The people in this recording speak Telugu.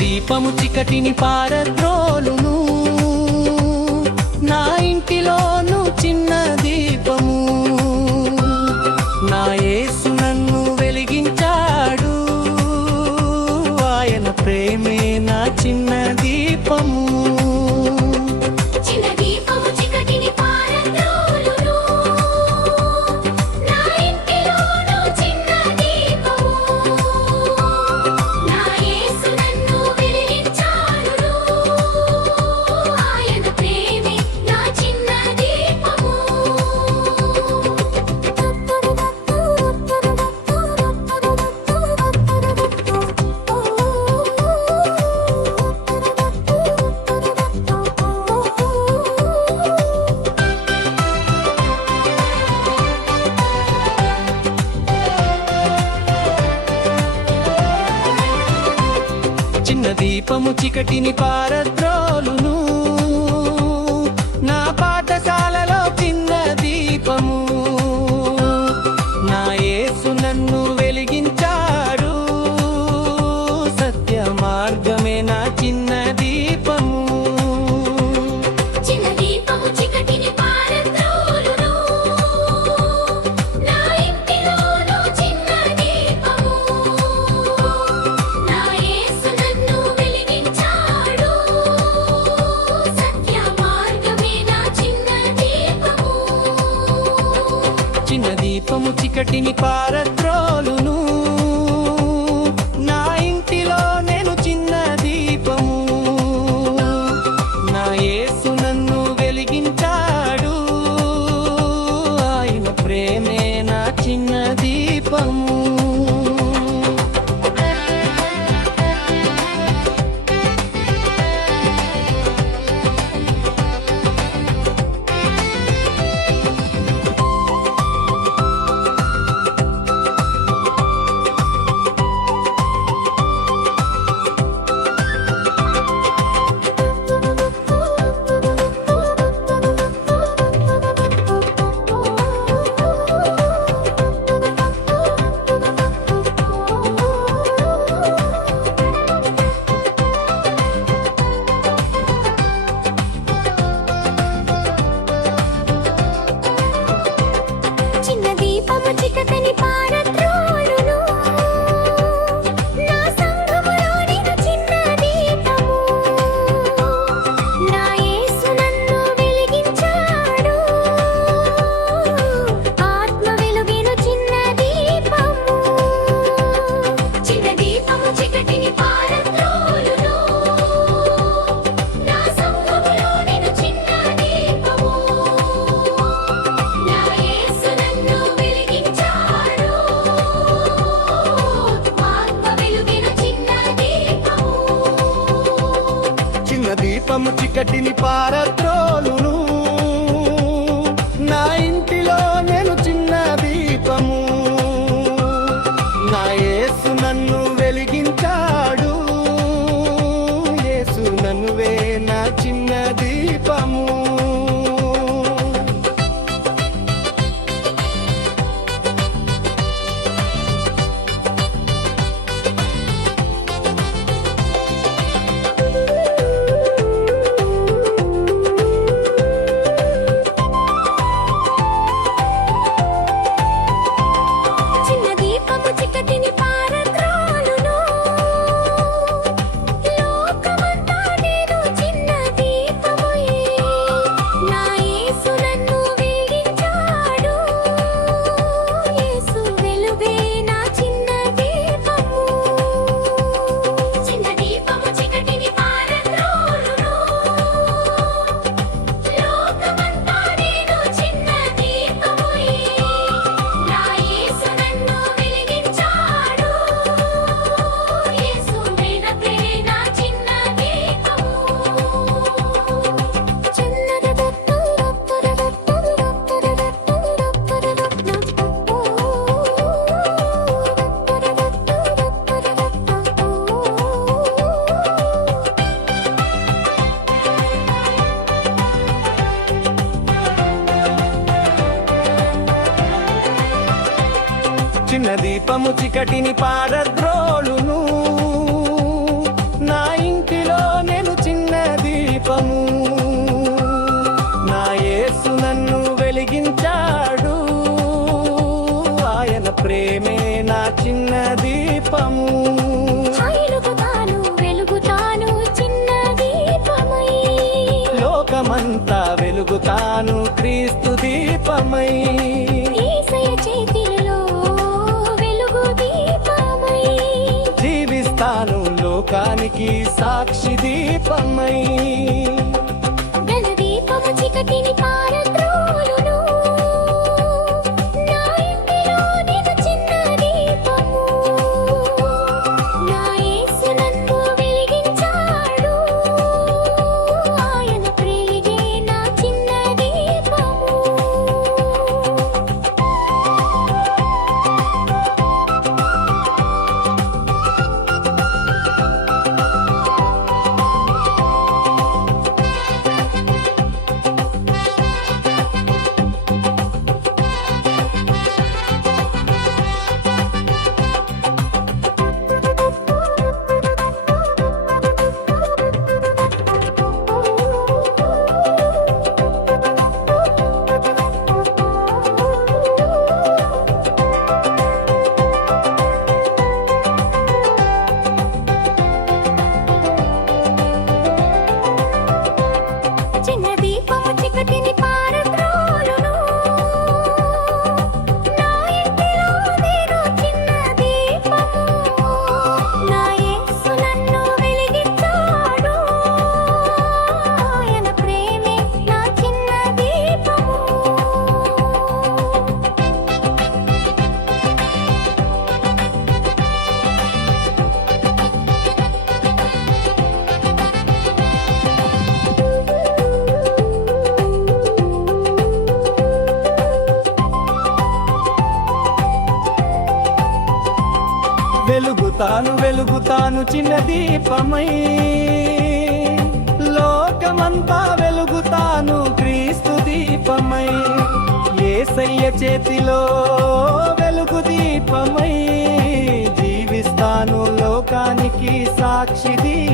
దీపము చీకటిని పారద్రోలును, నా ఇంటిలోను చిన్న దీపము. నా యేసు నన్ను వెలిగించాడు, ఆయన ప్రేమే నా చిన్న దీపము. చిన్న దీపము చీకటిని పారద్రోలును, నా పాఠశాలలో చిన్న దీపము. నా యేసు నన్ను వెలిగించాడు, సత్య మార్గమే నా చిన్న దీపము. చిన్న దీపము చీకటిని పారద్రోలును, నా ఇంటిలో నేను చిన్న దీపము. నా యేసు నన్ను వెలిగించాడు, ఆయన ప్రేమే నా చిన్న దీపము. దీపము చీకటిని పారద్రోలును, నా ఇంటిలో నేను చిన్న దీపము. నా యేసు నన్ను వెలిగించాడు, యేసు నన్నువే నా చిన్న దీపము. చిన్న దీపము చీకటిని పారద్రోలును, నా జీవిస్తాను క్రీస్తు దీపమై. యేసయ్య చేతిలో వెలుగు దీపమై జీవిస్తాను లోకానికి సాక్షి దీపమై. గల దీపము చీకటిని పారద్రోలును. నా ఇంటిలో నేను చిన్న దీపము. నా యేసు నన్ను వెలిగించాడు. ఆయన ప్రేలిగే నా చిన్న దీపము. చిన్న దీపము చీకటిని పారద్రోలును. నా ఇంటిలో నేను చిన్న దీపము. నా యేసు నన్ను వెలిగించాడు. ఆయన ప్రేమే నా చిన్న దీపము. వెలుగుతాను వెలుగుతాను చిన్న దీపమై. లోకమంతా వెలుగుతాను క్రీస్తు దీపమై. యేసయ్య చేతిలో వెలుగు దీపమై. జీవిస్తాను లోకానికి సాక్షి దీపమై.